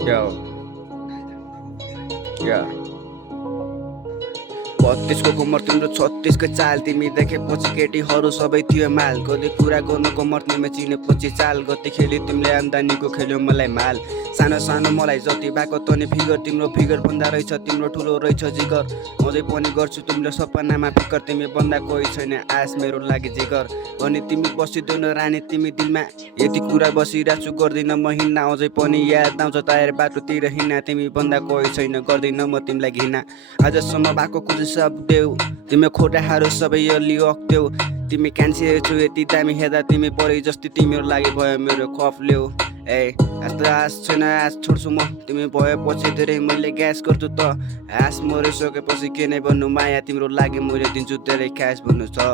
Yo, yeah. 32 को कमर तिम्रो 36 को चाल तिमी देखेपछि केटीहरू सबै थियो माल गले कुरा गर्नु कमर तिमीले चिनेपछि चाल गति खेली तिमीले आम्दानीको खेल्यो मलाई माल सानो सानो मलाई जति भएको तनी फिगर फिगर भन्दा रहेछ तिम्रो ठुलो रहेछ जिगर अझै पनि गर्छु तिम्रो सपनामा फिकर तिमी भन्दा कोही छैन आस मेरो लागि जिगर अनि तिमी बसिदैन रानी तिमी दिलमा यति कुरा बसिरहेको छु गर्दिन म हिँड्न अझै पनि याद आउँछ टायर बाटोतिर हिँड्न तिमी भन्दा कोही छैन गर्दिन म तिमीलाई घिना आजसम्म भएको कुछ सब देऊ तिम्रो खोटाहरू सबै अलि अक्देऊ तिमी कान्छे छु यति दामी हेर्दा तिमी परे जस्तै तिम्रो लागि भयो मेरो खफ ल्याऊ ए आज त आश छैन आश छोड्छु म तिमी भएपछि धेरै मैले ग्यास गर्छु त आश मरिसकेपछि के नै भन्नु माया तिम्रो लागि मैले दिन्छु धेरै क्यास भन्नु छ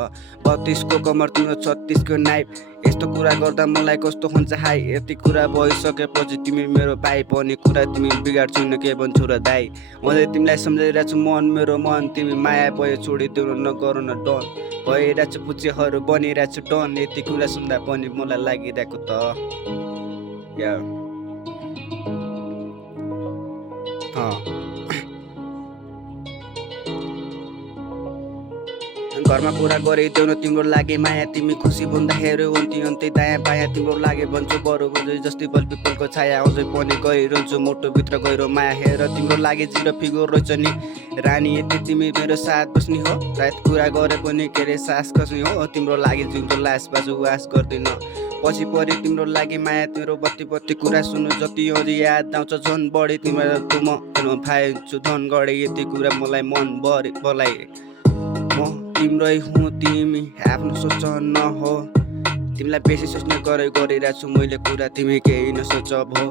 32 को कमर तिम्रो 36 को नाइफ यस्तो कुरा गर्दा मलाई कस्तो हुन्छ हाई यति कुरा भइसकेपछि तिमी मेरो भाइ पनि कुरा तिमी बिगाड्छु न के भन्छु र दाइ मैले तिमीलाई सम्झाइरहेको छु मन मेरो मन तिमी माया भयो छोडिदेऊ नगर न डन भइरहेको छु पुच्चेहरू बनिरहेको छु डन यति कुरा सुन्दा पनि मलाई लागिरहेको त या घरमा कुरा गरिदेऊ न तिम्रो लागि माया तिमी खुसी भन्दाखेरि हुन्थ्यो अन्त्य दायाँ बायाँ तिम्रो लागि भन्छु बरु जस्तै बलपिपलको छाया अझै पनि गरिरहन्छु मोटोभित्र गहिरो माया हेर तिम्रो लागि जिरो फिगर रहेछ नि रानी यति तिमी मेरो साथ बस्ने हो रात कुरा गरे पनि के अरे सास खस्ने हो तिम्रो लागि जिउँदो लास बाजु वास गर्दिन पछि परि तिम्रो लागि माया तिम्रो बत्ती बत्ती कुरा सुन्नु जति अझै याद आउँछ झन् बढी तिम्रो म फाइन्छु धन गढे यति कुरा मलाई मन बढी बोलाइ म तिम्रै हुँ तिमी आफ्नो सोच नहो तिमीलाई बेसी सोच्ने गरिरहेको छु मैले कुरा तिमी केही नसोच भो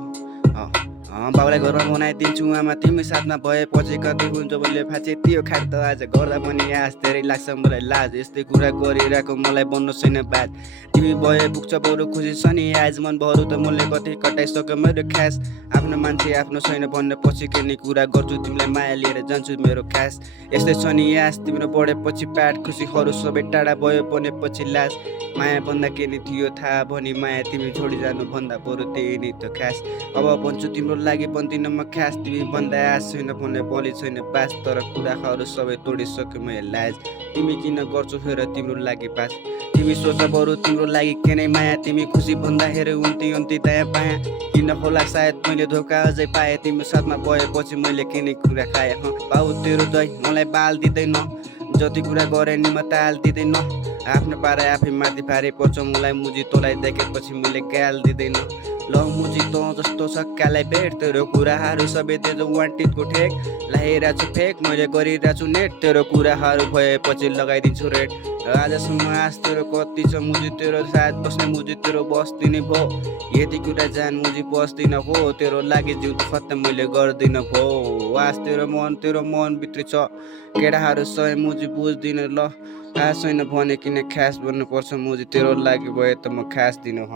बाउलाई घरमा बनाइदिन्छु आमा तिमी साथमा भएपछि कति हुन्छ बोले फाँचे त्यो खाट त आज गर्दा पनि आश धेरै लाग्छ मलाई लाज यस्तै कुरा गरिरहेको मलाई बन्नु छैन बात तिमी भए पुग्छ बरु खुसी छ नि आज मन बरु त मैले कति कटाइसक्यो मेरो खास आफ्नो मान्छे आफ्नो छैन भन्ने पछि के नै कुरा गर्छु तिमीलाई माया लिएर जान्छु मेरो खास यस्तै छ नि आश तिम्रो बढेपछि प्याट खुसीहरू सबै टाढा भयो बनेपछि लाज माया भन्दा के नै थियो थाहा भनी माया तिमी छोडी जानु भन्दा बरु त्यही नै त खास अब भन्छु तिम्रो लागि बन्दिनँ म खास तिमी भन्दा आश छैन भन्ने बोली छैन बास तर कुराहरू सबै तोडिसक्यो मैले लाज तिमी किन गर्छु हेर तिम्रो लागि पास तिमी सोच बरु तिम्रो लागि के नै माया तिमी खुसी भन्दाखेरि हुन्थ्यो अन्त्य दायाँ बायाँ किन होला सायद मैले धोका अझै पाएँ तिम्रो साथमा भएपछि मैले के नै कुरा खाएँ बाउ तेरो दही मलाई बाल दिँदैन जति कुरा गरे नि म ताल दिँदैन आफ्नो पारा आफै माथि पारे पर्छ मलाई मुजी तँलाई देखेपछि मैले गाल दिँदैन ल मुजी तँ जस्तो सक्कालाई भेट तेरो कुराहरू सबै तेरो वान्टेडको ठेक लगाइरहेको छु फेक मैले गरिरहेको छु नेट तेरो कुराहरू भएपछि लगाइदिन्छु रेट आजसम्म आश तेरो कति छ मुजी तेरो साथ बस्ने मुजी तेरो बस्दिने भो यति कुरा जान मुजी बस्दिन हो तेरो लागि जिउ खत्तम मैले गर्दिन भो आश तेरो मन भित्री छ केटाहरू सय मुजी बुझ्दिन ल खास छैन भने किन खास भन्नुपर्छ मुजी तेरो लागि भए त म खास दिनु